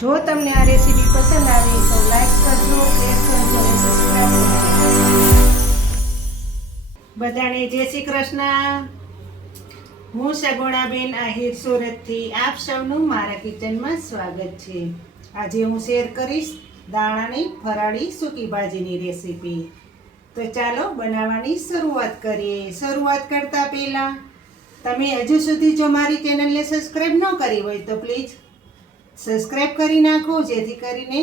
જો તમને આ રેસીપી પસંદ આવી તો લાઈક કરજો, શેર કરજો અને સબસ્ક્રાઇબ કરજો. બધાને જય શ્રી કૃષ્ણ. હું સગુણાબેન આહિર સુરતથી આપ સૌનું મારા કિચનમાં સ્વાગત છે. આજે હું શેર કરીશ દાણાની ફરાળી સૂકી ભાજીની રેસીપી. તો ચાલો બનાવવાની શરૂઆત કરીએ. શરૂઆત કરતા પહેલાં તમે હજુ સુધી જો મારી ચેનલને સબસ્ક્રાઇબ ન કરી હોય તો પ્લીઝ સબસ્ક્રાઇબ કરી નાખો, જેથી કરીને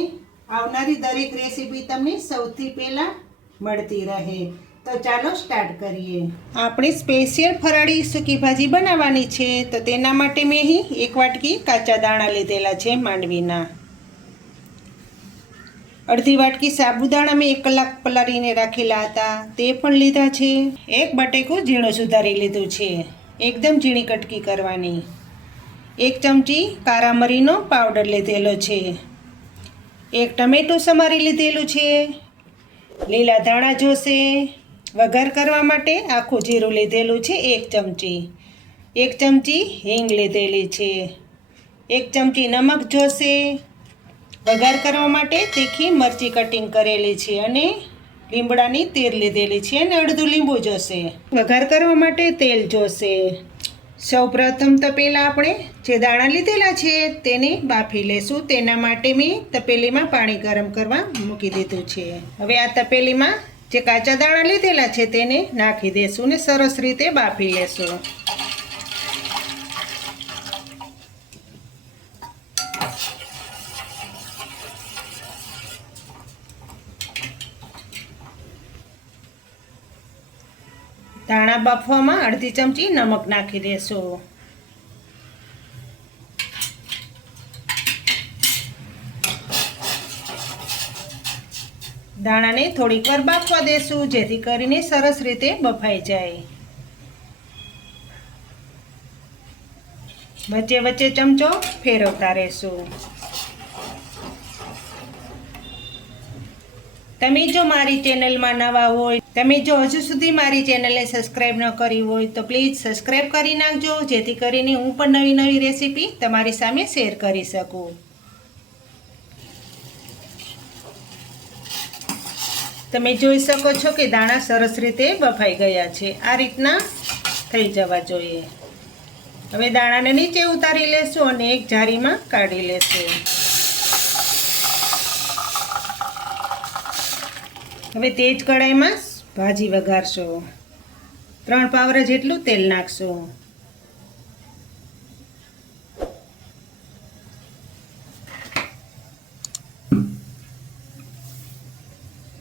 આવનારી દરેક રેસીપી તમને સૌથી પહેલાં મળતી રહે. તો ચાલો સ્ટાર્ટ કરીએ. આપણે સ્પેશિયલ ફરાળી સૂકી ભાજી બનાવવાની છે, તો તેના માટે મેં અહીં 1 વાટકી કાચા દાણા લીધેલા છે માંડવીના. અડધી વાટકી સાબુદાણા મેં 1 કલાક પલાળીને રાખેલા હતા, તે પણ લીધા છે. 1 બટેકું ઝીણું સુધારી લીધું છે, એકદમ ઝીણી કટકી કરવાની. 1 ચમચી કારા મરીનો પાવડર લીધેલો છે. 1 ટમેટું સમારી લીધેલું છે. લીલા ધાણા જોશે. વઘાર કરવા માટે આખું જીરું લીધેલું છે 1 ચમચી. 1 ચમચી હિંગ લીધેલી છે. 1 ચમચી નમક જોશે. વઘાર કરવા માટે તીખી મરચી કટિંગ કરેલી છે અને લીમડાની તેલ લીધેલી છે અને અડધું લીંબુ જોશે. વઘાર કરવા માટે તેલ જોશે. સૌપ્રથમ તો પહેલાં આપણે જે દાણા લીધેલા છે તેને બાફી લેશું. તેના માટે મેં તપેલીમાં પાણી ગરમ કરવા મૂકી દીધું છે. હવે આ તપેલીમાં જે કાચા દાણા લીધેલા છે તેને નાખી દેશું ને સરસ રીતે બાફી લેશું. દાણા બાફવામાં અડધી ચમચી નમક નાખી દેશું. દાણાને થોડીક વાર બાફવા દેશું, જેથી કરીને સરસ રીતે બફાઈ જાય. વચ્ચે વચ્ચે ચમચો ફેરવતા રહેશું. તમે જો મારી ચેનલમાં નવા હોય, તમે જો હજુ સુધી મારી ચેનલને સબસ્ક્રાઇબ ન કરી હોય તો પ્લીઝ સબસ્ક્રાઇબ કરી નાખજો, જેથી કરીને હું પણ નવી નવી રેસીપી તમારી સામે શેર કરી શકું. તમે જોઈ શકો છો કે દાણા સરસ રીતે બફાઈ ગયા છે. આ રીતના થઈ જવા જોઈએ. હવે દાણાને નીચે ઉતારી લેશું અને એક જારીમાં કાઢી લેશું. હવે તે જ કઢાઈમાં ભાજી વઘારશું. 3 પાવરા જેટલું તેલ નાખશું.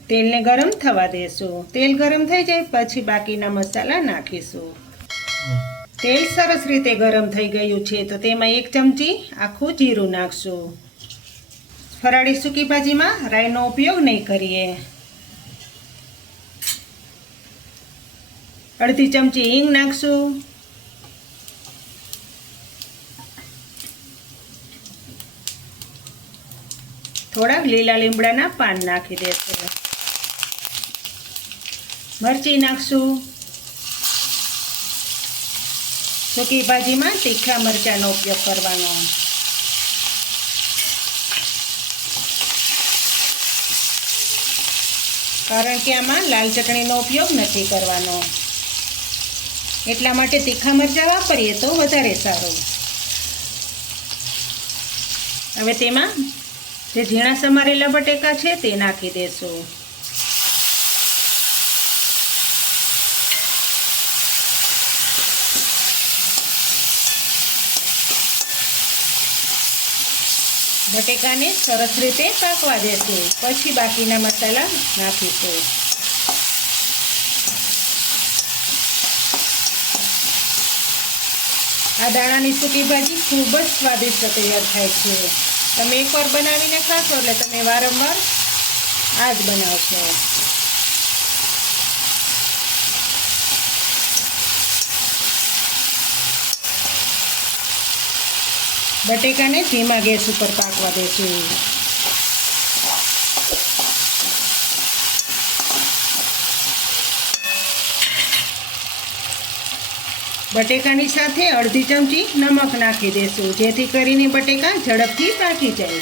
તેલને ગરમ થવા દેશું. તેલ ગરમ થઈ જાય પછી બાકીના મસાલા નાખીશું. તેલ સરસ રીતે ગરમ થઈ ગયું છે, તો તેમાં 1 ચમચી આખું જીરું નાખશું. ફરાળી સૂકી ભાજીમાં રાઈનો ઉપયોગ નહીં કરીએ. અડધી ચમચી હિંગ નાખશું. થોડાક લીલા લીમડાના પાન નાખી દેશું. મરચી નાખશું. સૂકી ભાજીમાં તીખા મરચાંનો ઉપયોગ કરવાનો. કારણ કે આમાં લાલ ચટણીનો ઉપયોગ નથી કરવાનો, એટલા માટે તીખા મરચાં વાપરીએ તો વધારે સારું. હવે તેમાં જે ઝીણા સમારેલા બટેકા છે તે નાખી દેશું. બટેકાને સરસ રીતે પાકવા દેશું, પછી બાકીના મસાલા નાખીશું. આ દાણાની સૂકી ભાજી ખૂબ જ સ્વાદિષ્ટ તૈયાર થાય છે. તમે એકવાર બનાવીને ખાશો એટલે તમે વારંવાર આ જ બનાવશો. બટેકાને ધીમા ગેસ ઉપર પાકવા દેશું. બટેકાની સાથે અડધી ચમચી નમક નાખી દેશું, જેથી કરીને બટેકા ઝડપથી પાકી જાય.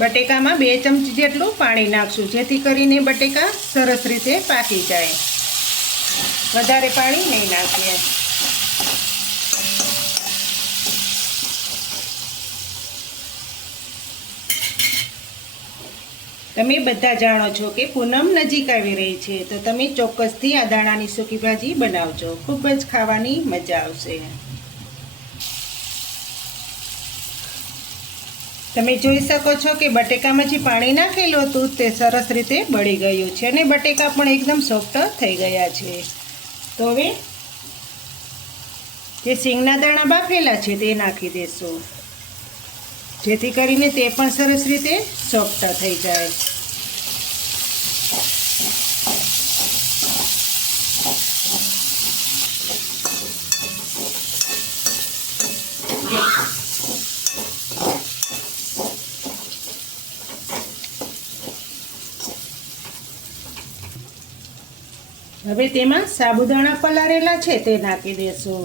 બટેકામાં 2 ચમચી જેટલું પાણી નાખશું, જેથી કરીને બટેકા સરસ રીતે પાકી જાય. વધારે પાણી નહીં નાખીએ. તમે બધા જાણો છો કે પૂનમ નજીક આવી રહી છે, તો તમે ચોક્કસથી આ દાણાની સૂકી ભાજી બનાવજો. ખૂબ જ ખાવાની મજા આવશે. તમે જોઈ શકો છો કે બટેકામાં જે પાણી નાખેલું હતું તે સરસ રીતે બળી ગયું છે અને બટેકા પણ એકદમ સોફ્ટ થઈ ગયા છે. તો હવે જે સિંગના દાણા બાફેલા છે તે નાખી દેશું, જેથી કરીને તે પણ સરસ રીતે સોફ્ટ થઈ જાય. હવે તેમાં સાબુદાણા પલાળેલા છે તે નાખી દેશું.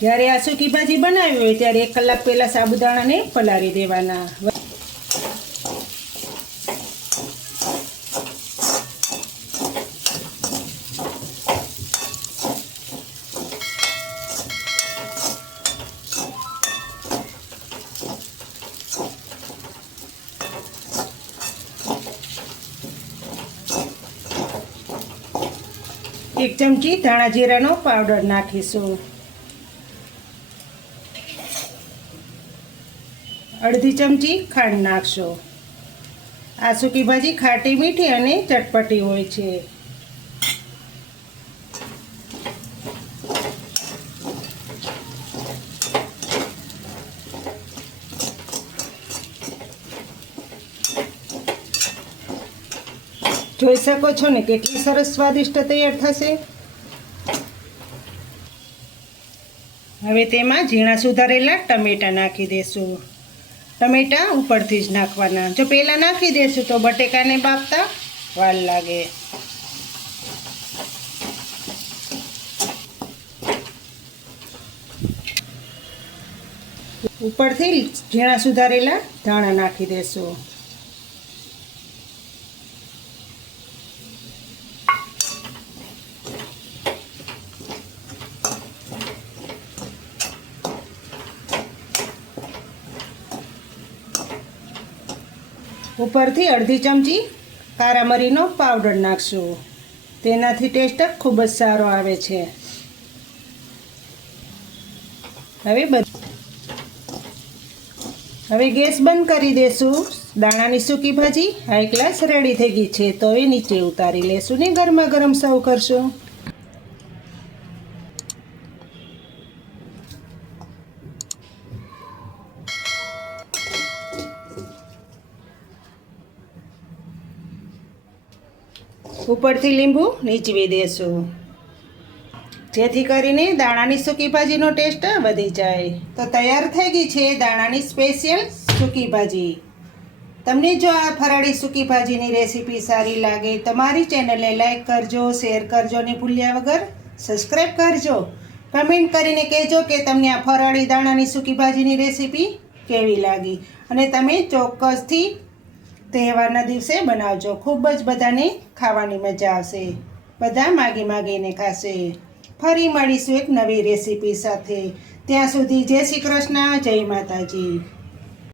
જ્યારે આ સૂકી ભાજી બનાવી હોય ત્યારે 1 કલાક પહેલાં સાબુદાણાને પલાળી દેવાના. એક ચમચી ધાણા જીરાનો પાવડર નાખીશું. અડધી ચમચી ખાંડ નાખશો. આ સૂકી ભાજી ખાટી મીઠી અને ચટપટી હોય છે. જોઈ શકો છો ને કેટલી સરસ સ્વાદિષ્ટ તૈયાર થશે. હવે તેમાં ઝીણા સુધારેલા ટમેટાં નાખી દેશું. ટમેટાં ઉપરથી જ નાખવાના. જો પહેલાં નાખી દેશું તો બટેકાને બાફતા વાર લાગે. ઉપરથી ઝીણા સુધારેલા ધાણા નાખી દેશું. ઉપરથી અડધી ચમચી કારા મરીનો પાવડર નાખશું. તેનાથી ટેસ્ટ ખૂબ જ સારો આવે છે. હવે ગેસ બંધ કરી દેશું. દાણાની સૂકી ભાજી હાઈ ક્લાસ રેડી થઈ ગઈ છે. તો એ નીચે ઉતારી લેશું ને ગરમા ગરમ સર્વ કરશું. ઉપરથી લીંબુ નીચવી દેશું, જેથી કરીને દાણાની સૂકી ભાજીનો ટેસ્ટ વધી જાય. તો તૈયાર થઈ ગઈ છે દાણાની સ્પેશિયલ સૂકી ભાજી. તમને જો આ ફરાળી સૂકી ભાજીની રેસીપી સારી લાગે તો મારી ચેનલને લાઈક કરજો, શેર કરજો અને ભૂલ્યા વગર સબસ્ક્રાઈબ કરજો. કમેન્ટ કરીને કહેજો કે તમને આ ફરાળી દાણાની સૂકી ભાજીની રેસીપી કેવી લાગી અને તમે ચોક્કસથી તહેવારના દિવસે બનાવજો. ખૂબ જ બધાને ખાવાની મજા આવશે. બધા માગીને ખાશે. ફરી મળીશું એક નવી રેસીપી સાથે. ત્યાં સુધી જય શ્રી કૃષ્ણ, જય માતાજી.